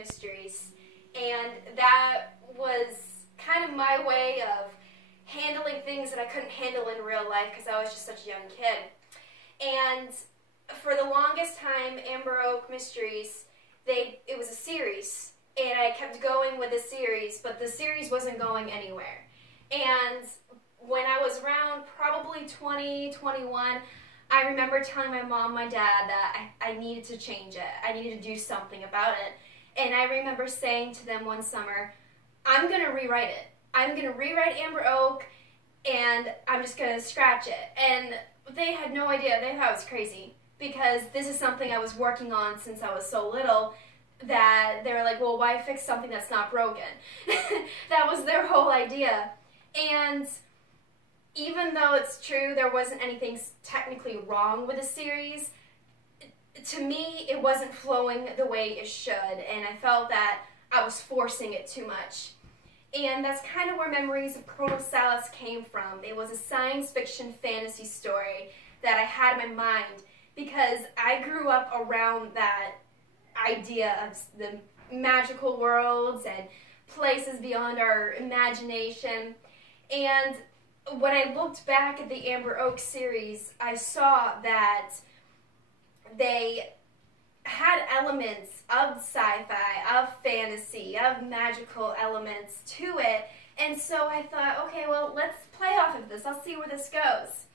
mysteries, and that was kind of my way of handling things that I couldn't handle in real life because I was just such a young kid. And for the longest time, Amber Oak Mysteries, it was a series, and I kept going with the series, but the series wasn't going anywhere. And when I was around probably 20, 21, I remember telling my mom, my dad, that I needed to change it. I needed to do something about it. And I remember saying to them one summer, I'm going to rewrite it. I'm going to rewrite Amber Oak, and I'm just going to scratch it. And they had no idea. They thought I was crazy, because this is something I was working on since I was so little, that they were like, well, why fix something that's not broken? That was their whole idea. And even though it's true there wasn't anything technically wrong with the series, to me it wasn't flowing the way it should, and I felt that I was forcing it too much. And that's kind of where Memories of Chronosalis came from. It was a science fiction fantasy story that I had in my mind because I grew up around that idea of the magical worlds and places beyond our imagination. And when I looked back at the Amber Oak series, I saw that they had elements of sci-fi, of fantasy, of magical elements to it, and so I thought, okay, well, let's play off of this. I'll see where this goes.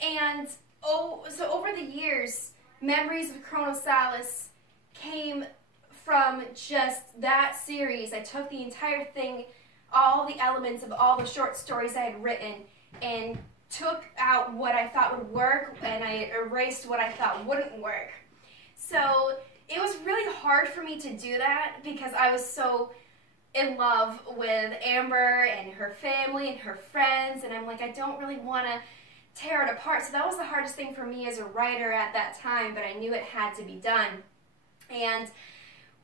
And so over the years, Memories of Chronosalis came from just that series. I took the entire thing, all the elements of all the short stories I had written, and took out what I thought would work, and I erased what I thought wouldn't work. So it was really hard for me to do that because I was so in love with Amber and her family and her friends, and I'm like, I don't really want to tear it apart. So that was the hardest thing for me as a writer at that time, but I knew it had to be done. And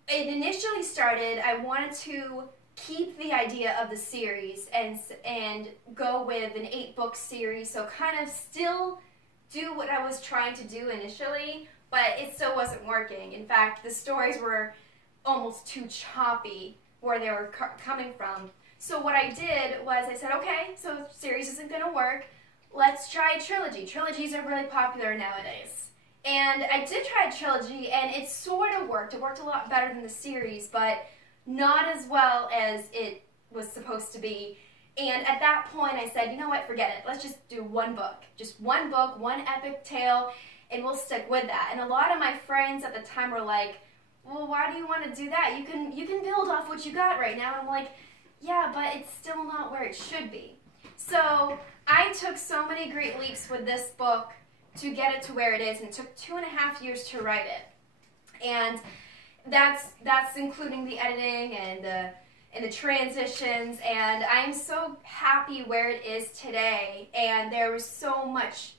it initially started, I wanted to keep the idea of the series and go with an 8-book series, so kind of still do what I was trying to do initially, but it still wasn't working. In fact, the stories were almost too choppy where they were coming from. So what I did was I said, okay, so the series isn't going to work, let's try a trilogy. Trilogies are really popular nowadays. And I did try a trilogy, and it sort of worked. It worked a lot better than the series, but not as well as it was supposed to be. And at that point I said, you know what, forget it. Let's just do one book. Just one book, one epic tale, and we'll stick with that. And a lot of my friends at the time were like, well, why do you want to do that? You can build off what you got right now. And I'm like, yeah, but it's still not where it should be. So I took so many great leaps with this book to get it to where it is, and it took 2.5 years to write it. And that's including the editing and the transitions, and I'm so happy where it is today. And there was so much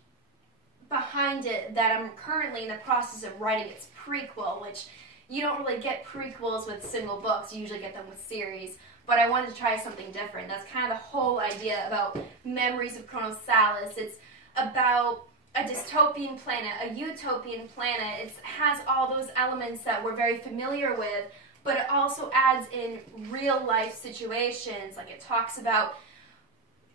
behind it that I'm currently in the process of writing its prequel, which you don't really get prequels with single books, you usually get them with series, but I wanted to try something different. That's kind of the whole idea about Memories of Chronosalis. It's about a dystopian planet, a utopian planet. It has all those elements that we're very familiar with, but it also adds in real life situations. Like, it talks about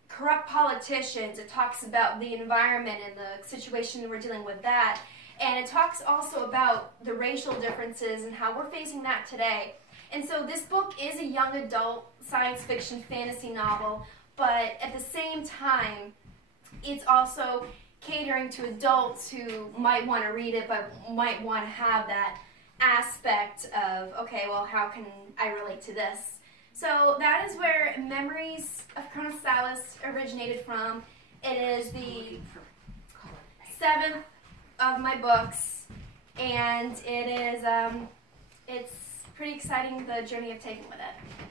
corrupt politicians, it talks about the environment and the situation we're dealing with that, and it talks also about the racial differences and how we're facing that today. And so this book is a young adult science fiction fantasy novel, but at the same time it's also catering to adults who might want to read it but might want to have that aspect of, okay, well, how can I relate to this? So that is where Memories of Chronosalis originated from. It is the 7th of my books, and it is it's pretty exciting, the journey I've taken with it.